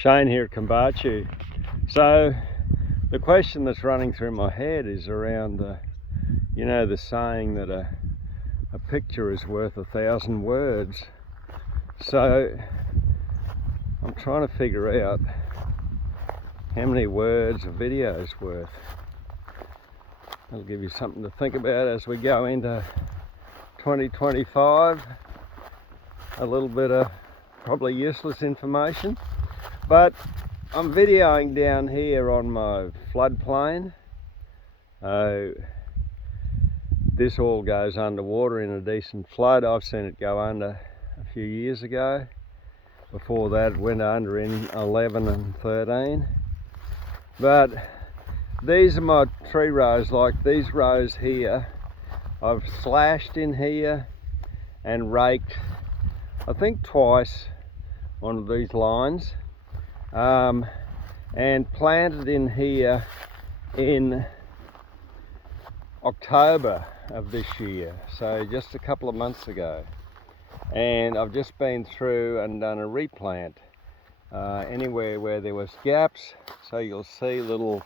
Shane here at Cambachu. So the question that's running through my head is around, you know, the saying that a picture is worth 1,000 words. So I'm trying to figure out how many words a video is worth. I'll give you something to think about as we go into 2025. A little bit of probably useless information, but I'm videoing down here on my floodplain. This all goes underwater in a decent flood. I've seen it go under a few years ago. Before that it went under in 11 and 13. But these are my tree rows, like these rows here. I've slashed in here and raked, I think twice, one of these lines, and planted in here in October of this year, so just a couple of months ago. And I've just been through and done a replant anywhere where there was gaps, so you'll see little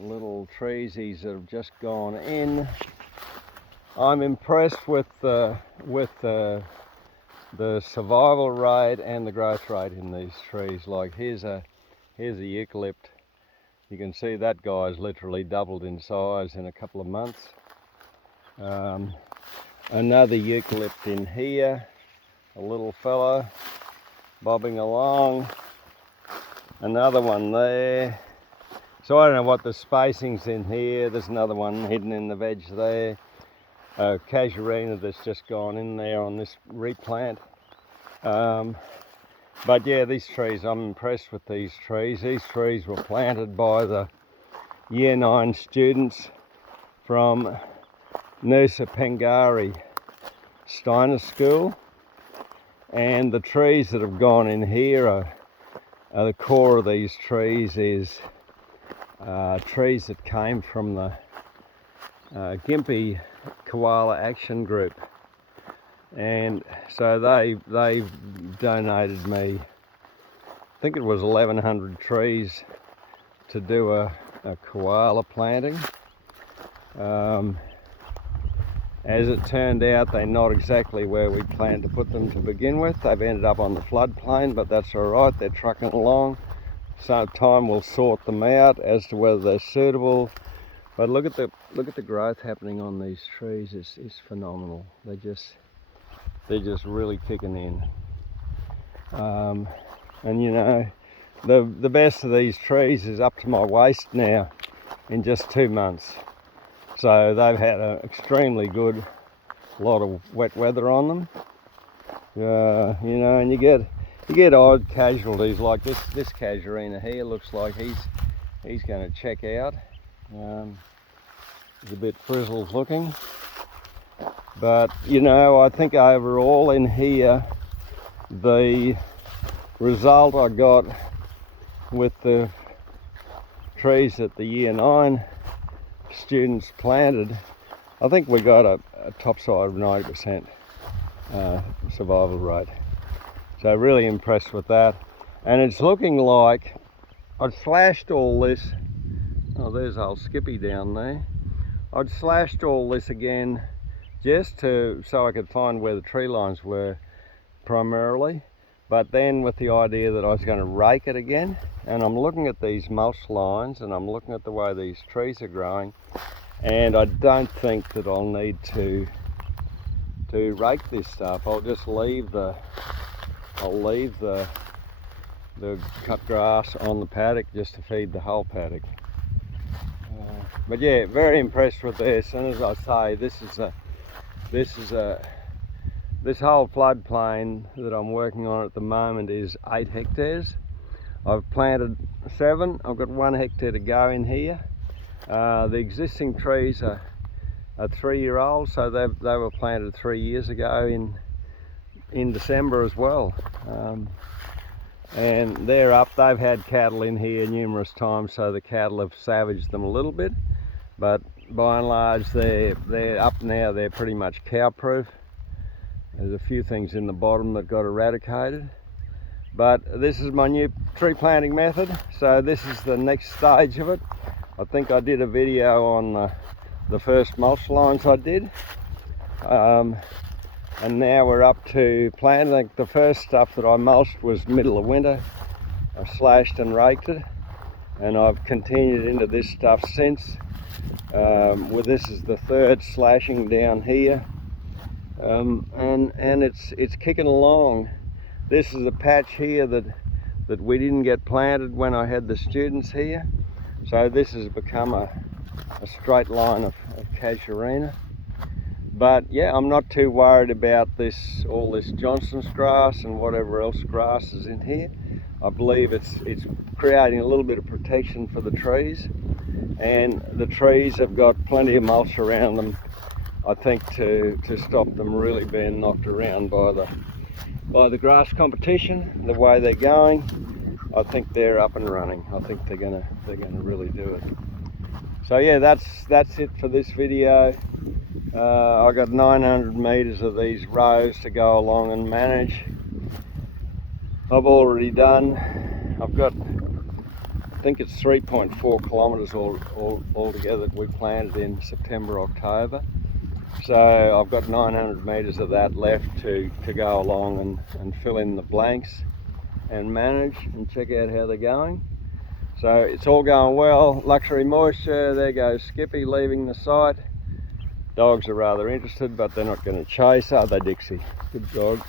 treesies that have just gone in. I'm impressed with the survival rate and the growth rate in these trees. Like here's a eucalypt. You can see that guy's literally doubled in size in a couple of months. Another eucalypt in here, a little fellow bobbing along. Another one there. So I don't know what the spacing's in here. There's another one hidden in the veg there. Cassuarina that's just gone in there on this replant. But yeah, these trees, I'm impressed with these trees. These trees were planted by the Year 9 students from Nusa Pengarry Steiner School. And the trees that have gone in here are the core of these trees is trees that came from the Gympie Koala Action Group, and so they donated me, I think it was 1,100 trees to do a koala planting. As it turned out, they're not exactly where we planned to put them to begin with. They've ended up on the floodplain, but that's all right. They're trucking along. So time will sort them out as to whether they're suitable. But look at the growth happening on these trees. It's phenomenal. They're just really kicking in. And you know, the best of these trees is up to my waist now in just 2 months. So they've had an extremely good lot of wet weather on them. You know, and you get odd casualties like this Cassuarina here. Looks like he's going to check out. He's a bit frizzled looking, but you know, I think overall in here the result I got with the trees that the Year 9 students planted, I think we got a topside of 90% survival rate. So really impressed with that. And it's looking like I'd slashed all this. Oh, there's old Skippy down there. I'd slashed all this again just so I could find where the tree lines were primarily, but then with the idea that I was going to rake it again. And I'm looking at these mulch lines and I'm looking at the way these trees are growing, and I don't think that I'll need to rake this stuff. I'll just leave the cut grass on the paddock just to feed the whole paddock. But yeah, very impressed with this. And as I say, this whole floodplain that I'm working on at the moment is 8 hectares. I've planted 7. I've got 1 hectare to go in here. The existing trees are 3-year-old, so they were planted 3 years ago in December as well. And they're up. They've had cattle in here numerous times, so the cattle have savaged them a little bit, but by and large they're up now. They're pretty much cow proof. There's a few things in the bottom that got eradicated, But this is my new tree planting method, so this is the next stage of it. I think I did a video on the first mulch lines I did, and now we're up to planting. The first stuff that I mulched was middle of winter. I slashed and raked it, and I've continued into this stuff since. Well, this is the third slashing down here, and it's kicking along. This is a patch here that we didn't get planted when I had the students here, so this has become a straight line of Cassuarina. But yeah, I'm not too worried about all this Johnson's grass and whatever else grass is in here. I believe it's creating a little bit of protection for the trees, and the trees have got plenty of mulch around them, I think, to stop them really being knocked around by the grass competition. The way they're going, I think they're up and running. I think they're gonna really do it. So yeah, that's it for this video. I got 900 meters of these rows to go along and manage. I've already done, I think it's 3.4 kilometers all together that we planted in September, October. So I've got 900 meters of that left to go along and fill in the blanks and manage and check out how they're going. So it's all going well. Luxury moisture, there goes Skippy leaving the site. Dogs are rather interested, but they're not going to chase, are they, Dixie? Good dog.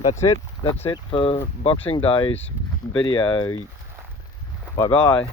That's it for Boxing Day's video. Bye bye.